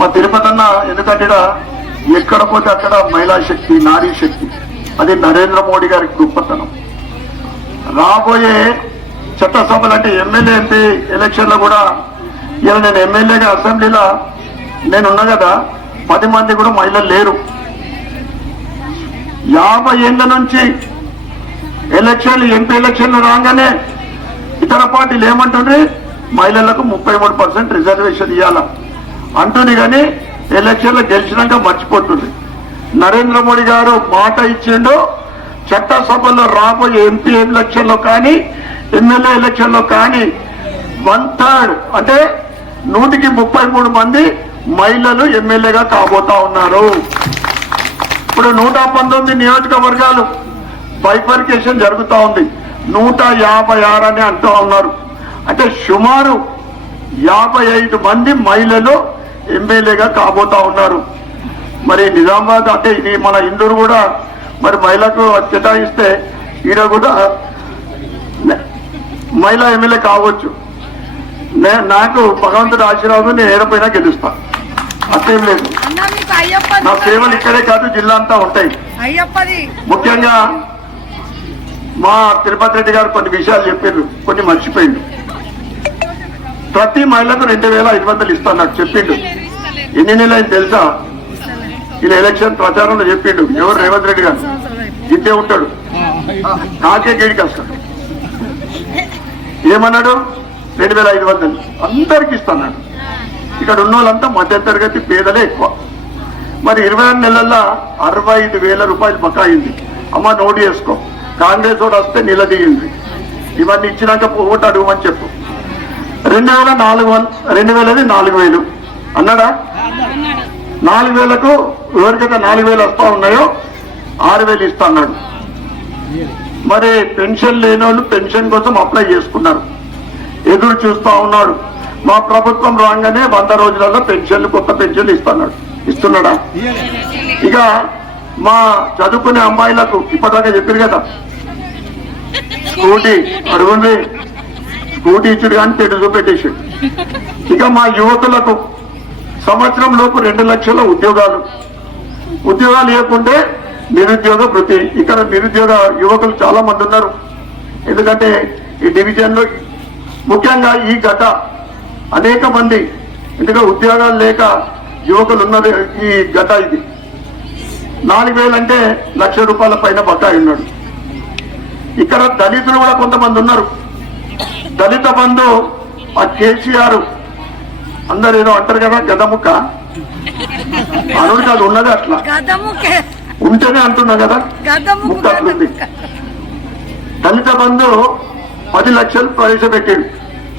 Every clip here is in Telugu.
మా తిరుపతి అన్న ఎందుకంటే ఎక్కడ పోతే అక్కడ మహిళా శక్తి, నారీ శక్తి, అది నరేంద్ర మోడీ గారి గొప్పతనం. రాబోయే చట్టసభలు అంటే ఎమ్మెల్యే ఎంపీ ఎలక్షన్లో కూడా ఇలా నేను ఎమ్మెల్యేగా అసెంబ్లీలో నేనున్నా కదా, 10 మంది కూడా మహిళలు లేరు. 50 ఏళ్ళ నుంచి ఎలక్షన్లు, ఎంపీ ఎలక్షన్లు రాగానే ఇతర పార్టీలు ఏమంటుంది, మహిళలకు 33% రిజర్వేషన్ ఇవ్వాల అంటుంది. కానీ ఎలక్షన్లు గెలిచినాక మర్చిపోతుంది. నరేంద్ర మోడీ గారు మాట ఇచ్చిండు, చట్టసభలో రాబోయే ఎంపీ ఎలక్షన్లో కానీ ఎమ్మెల్యే ఎలక్షన్లో కానీ 1/3 అంటే 133 మంది మహిళలు ఎమ్మెల్యేగా కాబోతా ఉన్నారు. ఇప్పుడు 119 నియోజకవర్గాలు బైఫర్కేషన్ జరుగుతూ ఉంది, 156 అని అంటూ ఉన్నారు. అంటే సుమారు 55 మంది మహిళలు ఎమ్మెల్యేగా కాబోతా ఉన్నారు. మరి నిజామాబాద్ అంటే ఇది మన ఇందూరు కూడా మరి మహిళకు కేటాయిస్తే ఈడ కూడా మహిళా ఎమ్మెల్యే కావచ్చు. నాకు భగవంతుడి ఆశీర్వాదం నేను ఏడపోయినా గెలుస్తా, అట్లేం లేదు. నా సేవలు ఇక్కడే కాదు జిల్లా అంతా ఉంటాయి. ముఖ్యంగా మా తిరుపతి రెడ్డి గారు కొన్ని విషయాలు చెప్పారు, కొన్ని మర్చిపోయిండు. ప్రతి మహిళకు 2500 ఇస్తాను చెప్పిండు. ఎన్ని నెలలు తెలుసా? ఇలా ఎలక్షన్ ప్రచారంలో చెప్పిండు. ఎవరు? రేవంత్ రెడ్డి గారు. ఇంతే ఉంటాడు, నాకే గేడికి వస్తాడు. ఏమన్నాడు? 2500 అందరికి ఇస్తున్నాడు. ఇక్కడ ఉన్న వాళ్ళంతా మధ్యతరగతి పేదలే ఎక్కువ. మరి 26 నెలల్లో 65,000 రూపాయలు బకాయింది. అమ్మ నోటు చేసుకో, కాంగ్రెస్ వాడు వస్తే నిలదీయింది. ఇవన్నీ ఇచ్చినాక ఓటు అడుగుమని చెప్పు. 2000 4,000 అన్నాడా? 4,000కు ఎవరికైతే 4,000 వస్తా ఉన్నాయో 6,000 ఇస్తా అన్నాడు. మరి పెన్షన్ లేని వాళ్ళు పెన్షన్ కోసం అప్లై చేసుకున్నారు, ఎదురు చూస్తా ఉన్నాడు. మా ప్రభుత్వం రాగానే 100 రోజులలో పెన్షన్లు, కొత్త పెన్షన్లు ఇస్తున్నాడా? ఇక మా చదువుకునే అమ్మాయిలకు ఇప్పటిదాకా చెప్పారు కదా, స్కూటీ అడుగుంది, స్కూటీ ఇచ్చుడు కానీ తెడు చూపెట్టేసాడు. ఇక మా యువకులకు సంవత్సరం లోపు 2 లక్షల ఉద్యోగాలు ఇవ్వకుంటే నిరుద్యోగ వృత్తి. ఇక్కడ నిరుద్యోగ యువకులు చాలా మంది ఉన్నారు. ఎందుకంటే ఈ డివిజన్లో ముఖ్యంగా ఈ గత అనేక మంది ఎందుకంటే ఉద్యోగాలు లేక యువకులు ఉన్నది. ఈ గత ఇది 4,000 అంటే ₹1,00,000 పైన బకాయి ఉన్నాడు. ఇక్కడ దళితులు కూడా కొంతమంది ఉన్నారు. దళిత బంధు ఆ కేసీఆర్ అందరు ఏదో అంటారు కదా, గదముక్క అనుడు కాదు, ఉన్నది అట్లా ఉంటేనే అంటున్నా కదా, ముక్క అట్లుంది. దళిత బంధు 10 లక్షలు ప్రవేశపెట్టాడు.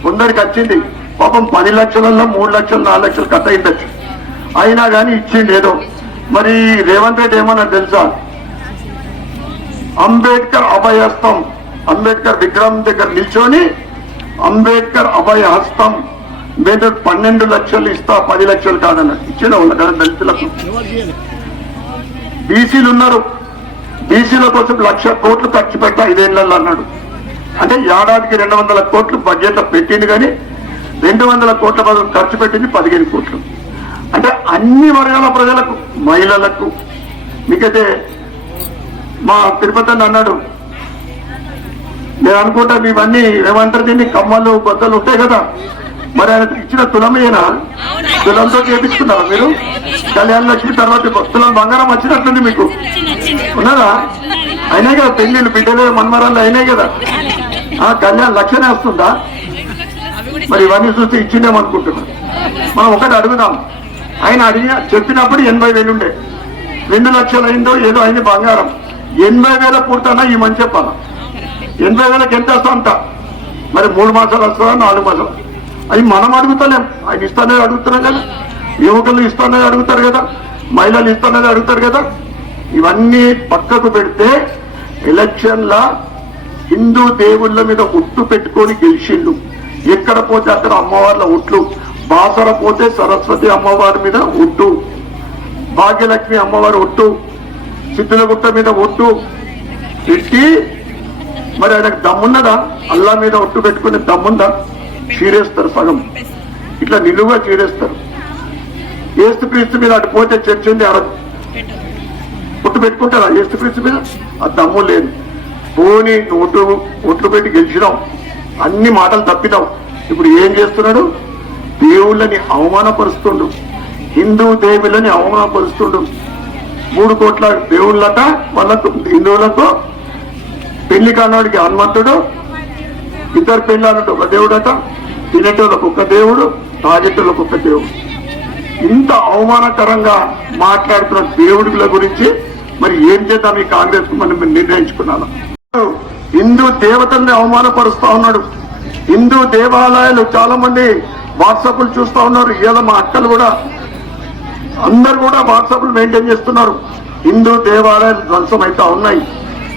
కొందరికి వచ్చింది పాపం 10 లక్షలలో 3 లక్షలు 4 లక్షలు కట్ అయిండొచ్చు. అయినా కానీ ఇచ్చింది ఏదో. మరి రేవంత్ రెడ్డి ఏమన్నా తెలుసా? అంబేద్కర్ అభయహస్తం, అంబేద్కర్ విగ్రహం దగ్గర నిల్చొని అంబేద్కర్ అభయహస్తం మీద 12 లక్షలు ఇస్తా, 10 లక్షలు కాదన్నట్టు ఇచ్చిన వాళ్ళ కదా దళితులకు. బీసీలు ఉన్నారు, బీసీల కోసం 1,00,000 కోట్లు ఖర్చు పెట్టా 5 ఏళ్లలో అన్నాడు. అంటే ఏడాదికి 200 కోట్లు బడ్జెట్ పెట్టింది, కానీ 200 కోట్ల బదులు ఖర్చు పెట్టింది 15 కోట్లు. అంటే అన్ని వర్గాల ప్రజలకు, మహిళలకు. మీకైతే మా తిరుపతి అన్నాడు, నేను అనుకుంటా ఇవన్నీ ఏమంటారు దీన్ని, కమ్మలు బద్దలు ఉంటాయి కదా, మరి ఆయన ఇచ్చిన తులమేనా? తులంతో చేపించుకున్నారా మీరు? కళ్యాణ్ లక్ష్మి తర్వాత తులం బంగారం వచ్చినట్టుంది మీకు, ఉన్నారా? అయినాయి కదా పెళ్లిళ్ళు, బిడ్డలే మన్మరాళ్ళు అయినాయి కదా. కళ్యాణ్ లక్షనే వస్తుందా? మరి ఇవన్నీ చూస్తే ఇచ్చిందేమనుకుంటున్నాం. మనం ఒకటి అడుగుదాం. ఆయన చెప్పినప్పుడు 80,000 ఉండే, 2 లక్షలు అయిందో ఏదో అయింది బంగారం. 80,000 పూర్తన్నా ఈ మంచి చెప్పాలా? 80,000కి ఎంత వస్తా అంత? మరి 3 మాసాలు వస్తుందా, 4 మాసాలు? అవి మనం అడుగుతలేం, ఆయన ఇస్తానే అడుగుతున్నాం కదా. యువకులు ఇస్తానే అడుగుతారు కదా, మహిళలు ఇస్తానే అడుగుతారు కదా. ఇవన్నీ పక్కకు పెడితే ఎలక్షన్ల హిందూ దేవుళ్ళ మీద ఒట్టు పెట్టుకొని గెలిచిండు. ఎక్కడ పోతే అక్కడ అమ్మవార్ల ఒట్లు, బాసర పోతే సరస్వతి అమ్మవారి మీద ఒట్టు, భాగ్యలక్ష్మి అమ్మవారి ఒట్టు, సిద్ధులగుట్ట మీద ఒట్టు పెట్టి, మరి ఆయనకు దమ్మున్నదా? అల్లా మీద ఒట్టు పెట్టుకునే దమ్ముందా? చీరేస్తారు సగం, ఇట్లా నిలువుగా చీరేస్తారు. యేసుక్రీస్తు మీద అటు పోతే చర్చ ఉంది, అరదు పుట్టు పెట్టుకుంటారా యేసుక్రీస్తు మీద? ఆ దమ్ము లేదు. పోని ఓట్లు పెట్టి గెలిచినావు, అన్ని మాటలు తప్పినావు. ఇప్పుడు ఏం చేస్తున్నాడు? దేవుళ్ళని అవమానపరుస్తుండు, హిందూ దేవుళ్ళని అవమానపరుస్తుండు. 3 కోట్ల దేవుళ్ళట వాళ్ళకు, హిందువులకు పెళ్లి కానాడికి హనుమంతుడు, 2 పెళ్ళాలంటే ఒక దేవుడట, తినేటోళ్ళకు ఒక దేవుడు, తాగేటోళ్ళకు ఒక దేవుడు. ఇంత అవమానకరంగా మాట్లాడుతున్న దేవుడిల గురించి మరి ఏం చేద్దాం ఈ కాంగ్రెస్ కు మనం నిర్ణయించుకున్నాను. హిందూ దేవతల్ని అవమానపరుస్తా ఉన్నాడు. హిందూ దేవాలయాలు చాలా మంది వాట్సాప్లు చూస్తా ఉన్నారు. ఇలా మా అక్కలు కూడా అందరు కూడా వాట్సాప్లు మెయింటైన్ చేస్తున్నారు. హిందూ దేవాలయాలు ధ్వంసం అవుతా ఉన్నాయి,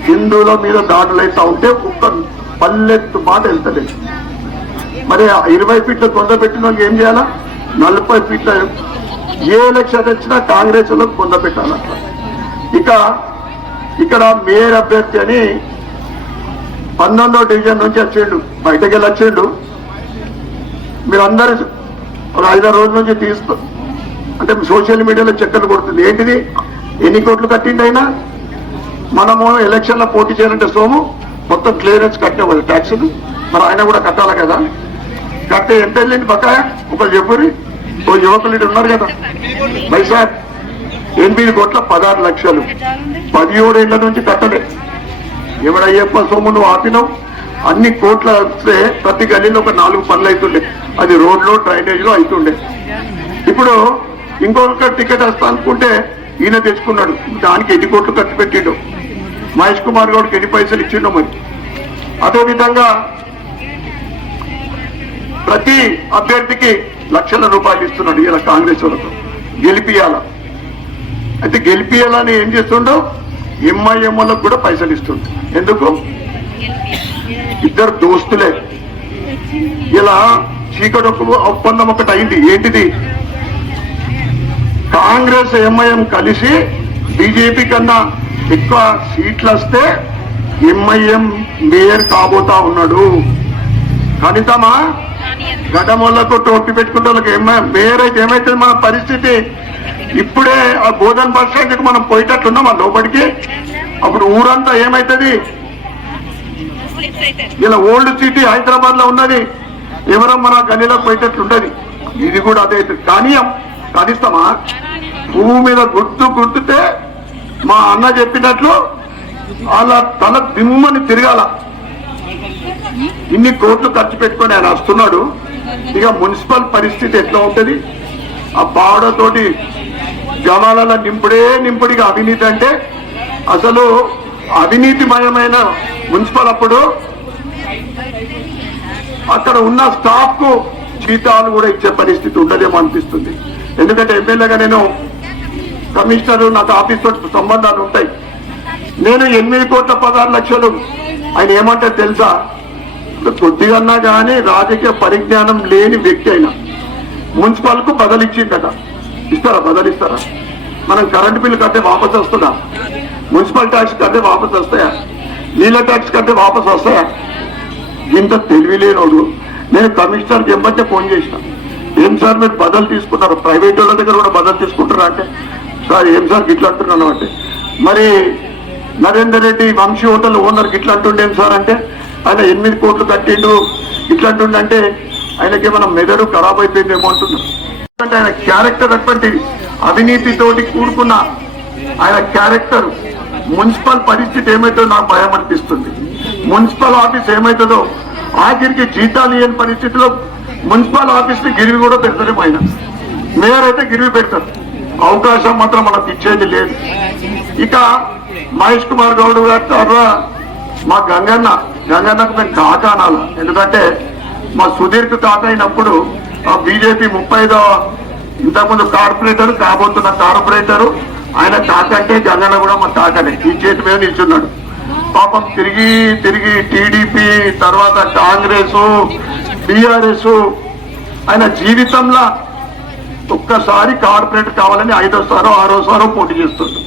హిందువుల మీద దాడులు అవుతా ఉంటే ఒక్క పల్లెత్తు మాట వెళ్తలేదు. మరి 20 ఫీట్ల పొందబెట్టిన ఏం చేయాలా? 40 ఫీట్ల ఏ ఎలక్షన్ వచ్చినా కాంగ్రెస్ వాళ్ళకి పొందబెట్టాలంట. ఇక ఇక్కడ మేయర్ అభ్యర్థి అని 19వ డివిజన్ నుంచి వచ్చిండు, బయటకు వెళ్ళి వచ్చిండు. మీరందరూ ఒక 5-6 రోజుల నుంచి తీస్తూ అంటే సోషల్ మీడియాలో చక్కర్లు కొడుతుంది. ఏంటిది? ఎన్ని కోట్లు కట్టిండి అయినా? మనము ఎలక్షన్ లో పోటీ చేయాలంటే సోము మొత్తం క్లియరెన్స్ కట్టే కదా ట్యాక్సులు, మరి ఆయన కూడా కట్టాలి కదా. కట్టే ఎంత వెళ్ళింది బకాయ? ఒక చెప్పురి ఓ యువకులు ఇటు ఉన్నారు కదా, వైసాగ్ 8 కోట్ల 16 లక్షలు 17 ఏళ్ల నుంచి కట్టలే. ఎవడయ్యప్ప సోము నువ్వు ఆపినావు? అన్ని కోట్ల వస్తే ప్రతి గల్లీలో ఒక 4 పనులు అవుతుండే, అది రోడ్లో డ్రైనేజ్ లో అవుతుండే. ఇప్పుడు ఇంకొక టికెట్ వస్తా అనుకుంటే ఈయన తెచ్చుకున్నాడు, దానికి 8 కోట్లు ఖర్చు పెట్టిండు. మహేష్ కుమార్ గౌడ్కి 8 పైసలు ఇచ్చిండు. మరి అదేవిధంగా ప్రతి అభ్యర్థికి లక్షల రూపాయలు ఇస్తున్నాడు ఇలా కాంగ్రెస్ వాళ్ళతో గెలిపియాల. అయితే గెలిపియాలని ఏం చేస్తుండో ఎంఐఎంలకు కూడా పైసలు ఇస్తుండు. ఎందుకు? ఇద్దరు దోస్తులే. ఇలా చీకటి ఒప్పందం ఒకటి అయింది. ఏంటిది? కాంగ్రెస్ ఎంఐఎం కలిసి బీజేపీ కన్నా ఎక్కువ సీట్లు వస్తే ఎంఐఎం మేయర్ కాబోతా ఉన్నాడు. కనితమా గడ్డమోళ్లకు టోపీ పెట్టుకుంటే వాళ్ళకి మేయర్ అయితే ఏమైతుంది మన పరిస్థితి? ఇప్పుడే ఆ బోధన్ బస్ స్టాండ్కి మనం పోయేటట్లున్నాం ఆ లోపలికి. అప్పుడు ఊరంతా ఏమైతుంది? ఇలా ఓల్డ్ సిటీ హైదరాబాద్ లో ఉన్నది, ఎవరో మన గల్లీలో పోయేటట్లుంటది. ఇది కూడా అదే. కానీ కనిస్తామా? పువ్వు మీద గుర్తుతే మా అన్న చెప్పినట్లు వాళ్ళ తల దిమ్మని తిరగాల. ఇన్ని కోట్లు ఖర్చు పెట్టుకొని ఆయన వస్తున్నాడు. ఇక మున్సిపల్ పరిస్థితి ఎట్లా ఉంటది? ఆ బావడతోటి జనాల నింపుడిగా అవినీతి అంటే అసలు అవినీతిమయమైన మున్సిపల్. అప్పుడు అక్కడ ఉన్న స్టాఫ్ కు జీతాలు కూడా ఇచ్చే పరిస్థితి ఉండదేమో అనిపిస్తుంది. ఎందుకంటే ఎమ్మెల్యేగా నేను కమిషనర్, నాకు ఆఫీస్ తోటి సంబంధాలు ఉంటాయి. నేను 8 కోట్ల 16 లక్షలు ఆయన ఏమంటే తెలుసా? కొద్దిగన్నా కానీ రాజకీయ పరిజ్ఞానం లేని వ్యక్తి అయినా మున్సిపల్ కు బదలిచ్చిందట. ఇస్తారా? బదలిస్తారా? మనం కరెంట్ బిల్లు కట్టే వాపసు వస్తుందా? మున్సిపల్ ట్యాక్స్ కట్టే వాపసు వస్తాయా? నీళ్ళ ట్యాక్స్ కట్టే వాపసు వస్తాయా? ఇంత తెలివిలేనోడు. నేను కమిషనర్కి ఏమంటే ఫోన్ చేసిన, ఏం సార్ మీరు బదలు తీసుకుంటారు? ప్రైవేట్ వాళ్ళ దగ్గర కూడా బదలు తీసుకుంటారా అంటే, సార్ ఏం సార్ గిట్లా అంటున్నాను అంటే, మరి నరేందర్ రెడ్డి వంశీ హోటల్ ఓనర్కి ఇట్లా అంటుండేం సార్ అంటే, ఆయన 8 కోట్లు కట్టిండు ఇట్లా అంటుండే. ఆయనకి ఏమైనా మెదడు ఖరాబ్ అయిపోయిందేమో అంటున్నారు. అంటే ఆయన క్యారెక్టర్ అటువంటి అవినీతితోటి కూడుకున్న ఆయన క్యారెక్టర్. మున్సిపల్ పరిస్థితి ఏమైతుందో నాకు భయం అనిపిస్తుంది. మున్సిపల్ ఆఫీస్ ఏమవుతుందో ఆఖరికి జీతాలు లేని పరిస్థితిలో మున్సిపల్ ఆఫీస్ ని గిరివి కూడా పెడతారేమో. ఆయన మేయర్ అయితే గిరివి పెడతారు. అవకాశం మాత్రం మనకు ఇచ్చేది లేదు. ఇక మహేష్ కుమార్ గౌడ్ గారి తర్వాత మా గంగన్నకు మేము కాకా అనాలి. ఎందుకంటే మా సుధీర్కి కాక అయినప్పుడు ఆ బీజేపీ 35వ ఇంతకుముందు కార్పొరేటర్ కాబోతున్న కార్పొరేటర్ ఆయన కాకంటే గంగన్న కూడా మా కాకనే. ఈ చేతి మీద నిల్చున్నాడు. పాపం తిరిగి టీడీపీ తర్వాత కాంగ్రెస్ టీఆర్ఎస్ ఆయన జీవితంలో ఒక్కసారి కార్పొరేటర్ కావాలని 5వ 6వ పోటీ చేస్తుండు.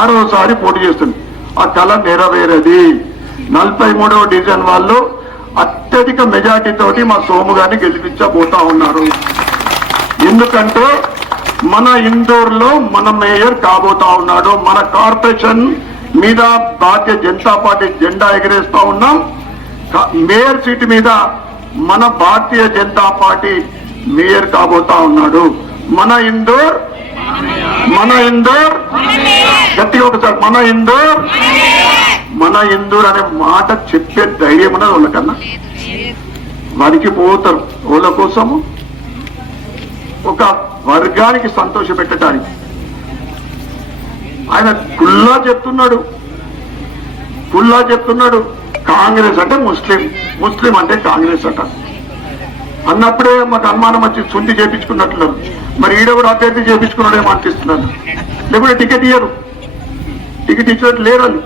6వసారి పోటీ చేస్తుంది. ఆ కళ నెరవేరది. 43వ డివిజన్ వాళ్ళు అత్యధిక మెజార్టీ తోటి మా సోము గారిని గెలిపించబోతా ఉన్నారు. ఎందుకంటే మన ఇందోర్ లో మన మేయర్ కాబోతా ఉన్నాడు. మన కార్పొరేషన్ మీద భారతీయ జనతా పార్టీ జెండా ఎగరేస్తా ఉన్నాం. మేయర్ సీటు మీద మన భారతీయ జనతా పార్టీ మేయర్ కాబోతా ఉన్నాడు. మన ఇందోర్ గట్టిగా ఒకసారి మన ఇందోర్ అనే మాట చెప్పే ధైర్యం ఉన్నది వాళ్ళకన్నా. వారికి పోతారు వాళ్ళ కోసము ఒక వర్గానికి సంతోష పెట్టడానికి. ఆయన కుల్లా చెప్తున్నాడు కాంగ్రెస్ అంటే ముస్లిం అంటే కాంగ్రెస్ అట అన్నప్పుడే మాకు అనుమానం వచ్చి శుద్ధి చేపించుకున్నట్లున్నారు. మరి ఈడ కూడా అభ్యర్థి చేపించుకున్నాడేమో అనిపిస్తున్నాను. లేకుంటే టికెట్ ఇచ్చినట్టు లేరని.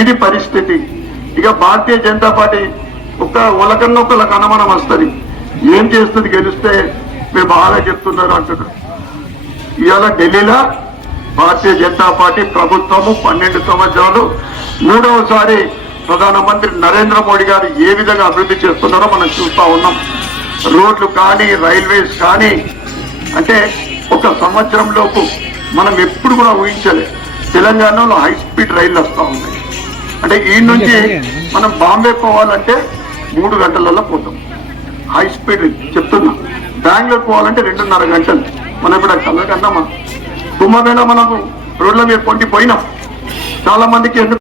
ఇది పరిస్థితి. ఇక భారతీయ జనతా పార్టీ ఒకళ్ళకన్నా ఒకళ్ళకి అనుమానం వస్తుంది. ఏం చేస్తుంది గెలిస్తే మీరు బాగా చెప్తున్నారు అంటున్నారు. ఇవాళ ఢిల్లీలో భారతీయ జనతా పార్టీ ప్రభుత్వము 12 సంవత్సరాలు 3వసారి ప్రధానమంత్రి నరేంద్ర మోడీ గారు ఏ విధంగా అభివృద్ధి చేస్తున్నారో మనం చూస్తా ఉన్నాం. రోడ్లు కానీ రైల్వేస్ కానీ అంటే ఒక సంవత్సరంలోపు మనం ఎప్పుడు కూడా ఊహించలేదు. తెలంగాణలో హై స్పీడ్ రైళ్లు వస్తూ ఉన్నాయి. అంటే ఈ నుంచి మనం బాంబే పోవాలంటే 3 గంటలలో పోతాం. హై స్పీడ్ చెప్తున్నా. బెంగళూరు పోవాలంటే 2.5 గంటలు. మనం ఇప్పుడు కళ్ళకన్నా కుంభమేళ మనకు రోడ్ల మీద పోయినాం. చాలా మందికి ఎందుకు